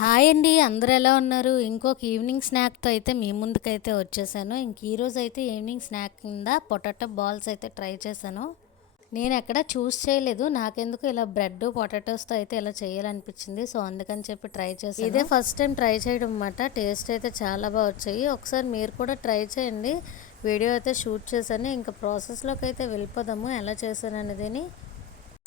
Hi అండి. అందరూ ఎలా ఉన్నారు? ఇంకొక ఈవినింగ్ స్నాక్‌తో అయితే మీ ముందుకైతే వచ్చేసాను. ఈరోజు అయితే ఈవినింగ్ స్నాక్ కింద పొటాటో బాల్స్ అయితే ట్రై చేశాను. నేనెక్కడ చూస్ చేయలేదు. నాకెందుకో ఇలా బ్రెడ్, పొటాటోస్‌తో అయితే ఇలా చేయాలనిపించింది. సో, అందుకని చెప్పి ట్రై చేశాను. ఇదే ఫస్ట్ టైం ట్రై చేయడం మాట. టేస్ట్ అయితే చాలా వచ్చాయి. ఒకసారి మీరు కూడా ట్రై చేయండి. వీడియో అయితే షూట్ చేశాను. ఇంకా ప్రాసెస్‌లోకి అయితే వెళ్ళిపోదాము ఎలా చేశాననేదని.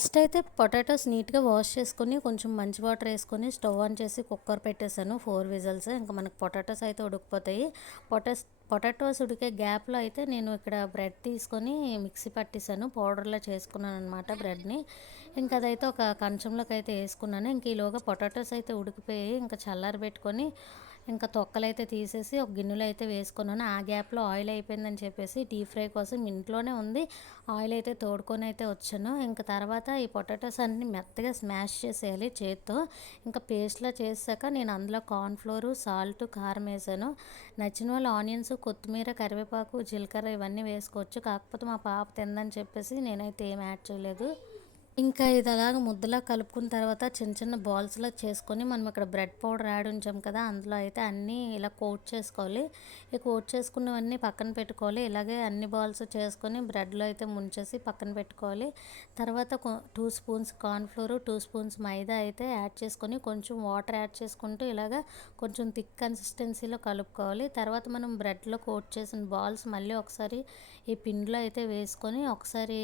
ఫస్ట్ అయితే పొటాటోస్ నీట్గా వాష్ చేసుకొని కొంచెం మంచి వాటర్ వేసుకొని స్టవ్ ఆన్ చేసి కుక్కర్ పెట్టేశాను 4 విజిల్స్. ఇంకా మనకు పొటాటోస్ అయితే ఉడికిపోతాయి. పొటాటోస్ ఉడికే గ్యాప్లో అయితే నేను ఇక్కడ బ్రెడ్ తీసుకొని మిక్సీ పట్టేశాను, పౌడర్లా చేసుకున్నాను అనమాట బ్రెడ్ని. ఇంకా అదైతే ఒక కంచంలోకి అయితే వేసుకున్నాను. ఇంక ఈలోగా పొటాటోస్ అయితే ఉడికిపోయి ఇంకా చల్లారబెట్టుకొని ఇంకా తొక్కలైతే తీసేసి ఒక గిన్నెలో అయితే వేసుకున్నాను. ఆ గ్యాప్లో ఆయిల్ అయిపోయిందని చెప్పేసి డీప్ ఫ్రై కోసం ఇంట్లోనే ఉంది ఆయిల్ అయితే తోడుకొని అయితే వచ్చాను. ఇంకా తర్వాత ఈ పొటాటోస్ అన్ని మెత్తగా స్మాష్ చేసేయాలి చేత్తో. ఇంకా పేస్ట్లా చేసాక నేను అందులో కార్న్ఫ్లోరు, సాల్ట్, కారం వేసాను. నచ్చిన వాళ్ళు ఆనియన్స్, కొత్తిమీర, కరివేపాకు, జీలకర్ర ఇవన్నీ వేసుకోవచ్చు. కాకపోతే మా పాప తిందని చెప్పేసి నేనైతే ఏం యాడ్ చేయలేదు. ఇంకా ఇది అలాగ ముద్దలా కలుపుకున్న తర్వాత చిన్న చిన్న బాల్స్లా చేసుకొని మనం ఇక్కడ బ్రెడ్ పౌడర్ యాడ్ ఉంచాం కదా, అందులో అయితే అన్నీ ఇలా కోట్ చేసుకోవాలి. ఈ కోట్ చేసుకున్నవన్నీ పక్కన పెట్టుకోవాలి. ఇలాగే అన్ని బాల్స్ చేసుకొని బ్రెడ్లో అయితే ముంచేసి పక్కన పెట్టుకోవాలి. తర్వాత 2 స్పూన్స్ కార్న్ఫ్లోర్, 2 స్పూన్స్ మైదా అయితే యాడ్ చేసుకొని కొంచెం వాటర్ యాడ్ చేసుకుంటూ ఇలాగా కొంచెం థిక్ కన్సిస్టెన్సీలో కలుపుకోవాలి. తర్వాత మనం బ్రెడ్లో కోట్ చేసిన బాల్స్ మళ్ళీ ఒకసారి ఈ పిండిలో అయితే వేసుకొని ఒకసారి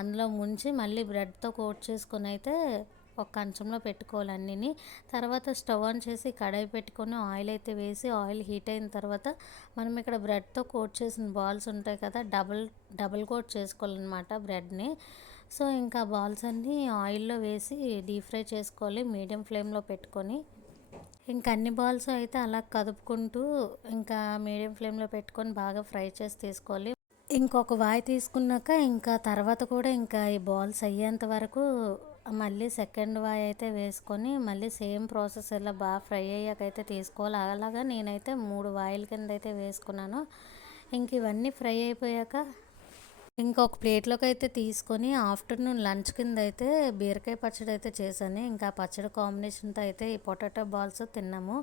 అందులో ముంచి మళ్ళీ బ్రెడ్తో కోట్ చేసుకొని అయితే ఒక కంచంలో పెట్టుకోవాలి అన్నిని. తర్వాత స్టవ్ ఆన్ చేసి కడాయి పెట్టుకొని ఆయిల్ అయితే వేసి ఆయిల్ హీట్ అయిన తర్వాత మనం ఇక్కడ బ్రెడ్తో కోట్ చేసిన బాల్స్ ఉంటాయి కదా, డబుల్ కోట్ చేసుకోవాలన్నమాట బ్రెడ్ని. సో ఇంకా బాల్స్ అన్నీ ఆయిల్లో వేసి డీప్ ఫ్రై చేసుకోవాలి మీడియం ఫ్లేమ్లో పెట్టుకొని. ఇంకా అన్ని బాల్స్ అయితే అలా కదుపుకుంటూ ఇంకా మీడియం ఫ్లేమ్లో పెట్టుకొని బాగా ఫ్రై చేసి తీసుకోవాలి. ఇంకొక వాయి తీసుకున్నాక ఇంకా తర్వాత కూడా ఇంకా ఈ బాల్స్ అయ్యేంత వరకు మళ్ళీ సెకండ్ వాయి అయితే వేసుకొని మళ్ళీ సేమ్ ప్రాసెస్ ఇలా బాగా ఫ్రై అయ్యాకైతే తీసుకోవాలి. అలాగా నేనైతే 3 వాయిల కింద అయితే వేసుకున్నాను. ఇంక ఇవన్నీ ఫ్రై అయిపోయాక ఇంకొక ప్లేట్లోకి అయితే తీసుకొని ఆఫ్టర్నూన్ లంచ్ కింద అయితే బీరకాయ పచ్చడి అయితే చేశాను. ఇంకా పచ్చడి కాంబినేషన్తో అయితే ఈ పొటాటో బాల్స్ తిన్నాము.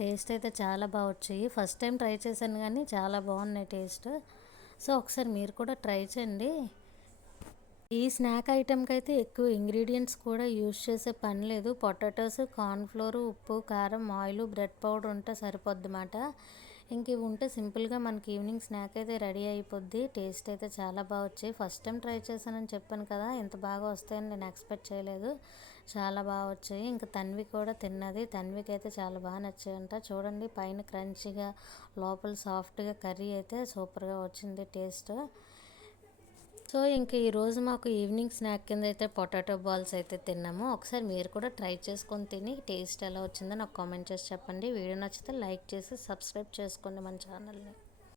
టేస్ట్ అయితే చాలా వచ్చాయి. ఫస్ట్ టైం ట్రై చేశాను కానీ చాలా బాగున్నాయి టేస్ట్. సో ఒకసారి మీరు కూడా ట్రై చేయండి. ఈ స్నాక్ ఐటెంకి అయితే ఎక్కువ ఇంగ్రీడియంట్స్ కూడా యూజ్ చేసే పని లేదు. పొటాటోస్, కార్న్ఫ్లోర్, ఉప్పు, కారం, ఆయిల్, బ్రెడ్ పౌడర్ ఉంటే సరిపోద్దన్నమాట. ఇంక ఇవి ఉంటే సింపుల్గా మనకి ఈవినింగ్ స్నాక్ అయితే రెడీ అయిపోద్ది. టేస్ట్ అయితే చాలా వచ్చాయి. ఫస్ట్ టైం ట్రై చేశానని చెప్పాను కదా, ఇంత బాగా వస్తాయని నేను ఎక్స్పెక్ట్ చేయలేదు. చాలా వచ్చాయి. ఇంకా తన్వి కూడా తిన్నది. తన్వికి అయితే చాలా నచ్చాయంట. చూడండి పైన క్రంచీగా లోపల సాఫ్ట్గా కర్రీ అయితే సూపర్గా వచ్చింది టేస్ట్. సో ఇంక ఈరోజు మాకు ఈవినింగ్ స్నాక్ కింద అయితే పొటాటో బాల్స్ అయితే తిన్నాము. ఒకసారి మీరు కూడా ట్రై చేసుకొని తిని టేస్ట్ ఎలా వచ్చిందో నాకు కామెంట్ చేసి చెప్పండి. వీడియో నచ్చితే లైక్ చేసి సబ్స్క్రైబ్ చేసుకోండి మన ఛానల్ని.